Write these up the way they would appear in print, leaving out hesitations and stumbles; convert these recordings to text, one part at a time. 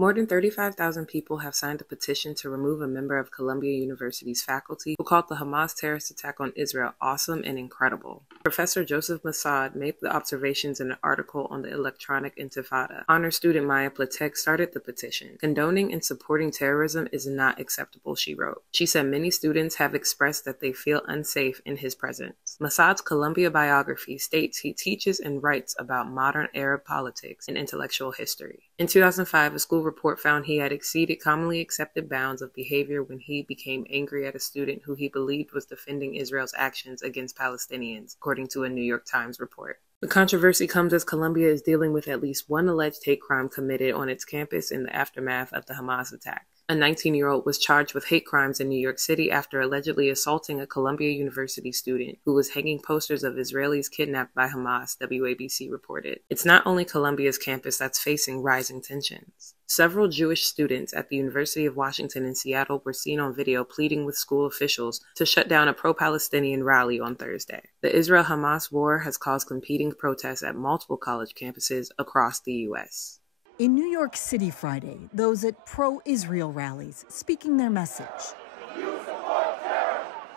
More than 35,000 people have signed a petition to remove a member of Columbia University's faculty who called the Hamas terrorist attack on Israel awesome and incredible. Professor Joseph Massad made the observations in an article on the Electronic Intifada. Honor student Maya Platek started the petition. Condoning and supporting terrorism is not acceptable, she wrote. She said many students have expressed that they feel unsafe in his presence. Massad's Columbia biography states he teaches and writes about modern Arab politics and intellectual history. In 2005, a school report found he had exceeded commonly accepted bounds of behavior when he became angry at a student who he believed was defending Israel's actions against Palestinians, according to a New York Times report. The controversy comes as Columbia is dealing with at least one alleged hate crime committed on its campus in the aftermath of the Hamas attack. A 19-year-old was charged with hate crimes in New York City after allegedly assaulting a Columbia University student who was hanging posters of Israelis kidnapped by Hamas, WABC reported. It's not only Columbia's campus that's facing rising tensions. Several Jewish students at the University of Washington in Seattle were seen on video pleading with school officials to shut down a pro-Palestinian rally on Thursday. The Israel-Hamas war has caused competing protests at multiple college campuses across the U.S. In New York City Friday, those at pro-Israel rallies speaking their message.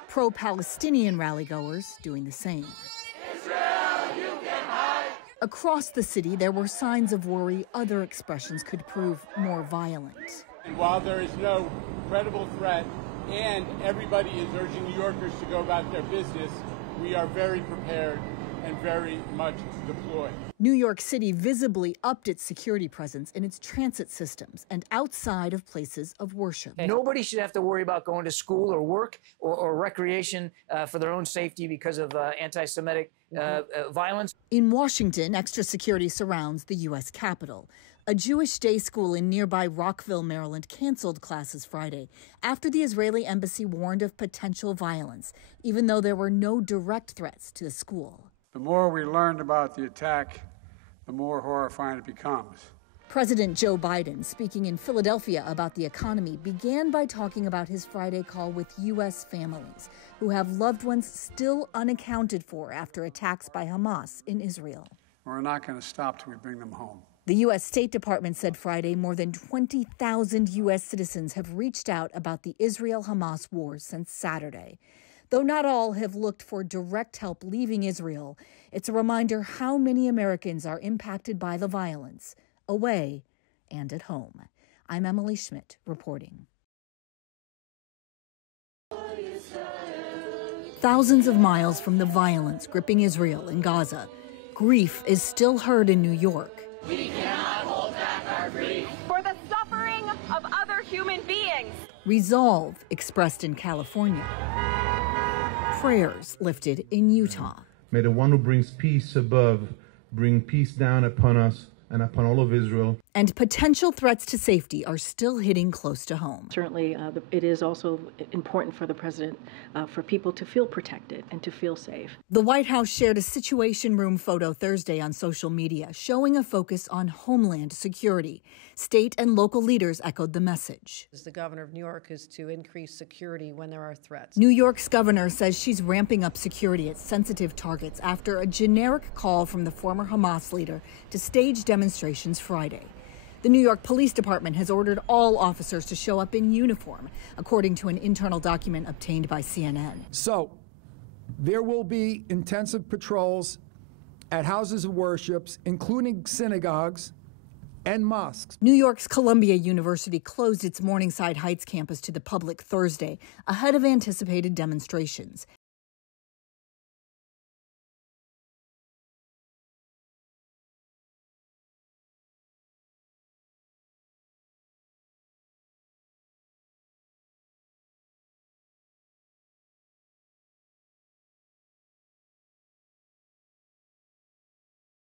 Pro-Palestinian rallygoers doing the same. Israel, you can hide. Across the city, there were signs of worry other expressions could prove more violent. And while there is no credible threat and everybody is urging New Yorkers to go about their business, we are very prepared and very much deployed. New York City visibly upped its security presence in its transit systems and outside of places of worship. Nobody should have to worry about going to school or work or recreation for their own safety because of anti-Semitic violence. In Washington, extra security surrounds the U.S. Capitol. A Jewish day school in nearby Rockville, Maryland, canceled classes Friday after the Israeli embassy warned of potential violence, even though there were no direct threats to the school. The more we learned about the attack, the more horrifying it becomes. President Joe Biden, speaking in Philadelphia about the economy, began by talking about his Friday call with U.S. families who have loved ones still unaccounted for after attacks by Hamas in Israel. We're not going to stop till we bring them home. The U.S. State Department said Friday more than 20,000 U.S. citizens have reached out about the Israel-Hamas war since Saturday. Though not all have looked for direct help leaving Israel, it's a reminder how many Americans are impacted by the violence, away and at home. I'm Emily Schmidt reporting. Thousands of miles from the violence gripping Israel in Gaza, grief is still heard in New York. We cannot hold back our grief for the suffering of other human beings. Resolve expressed in California. Prayers lifted in Utah. May the one who brings peace above bring peace down upon us and upon all of Israel. And potential threats to safety are still hitting close to home. Certainly, it is also important for the president, for people to feel protected and to feel safe. The White House shared a Situation Room photo Thursday on social media, showing a focus on homeland security. State and local leaders echoed the message. The governor of New York is to increase security when there are threats. New York's governor says she's ramping up security at sensitive targets after a generic call from the former Hamas leader to stage demonstrations Friday. The New York Police Department has ordered all officers to show up in uniform, according to an internal document obtained by CNN. So, there will be intensive patrols at houses of worship, including synagogues and mosques. New York's Columbia University closed its Morningside Heights campus to the public Thursday, ahead of anticipated demonstrations.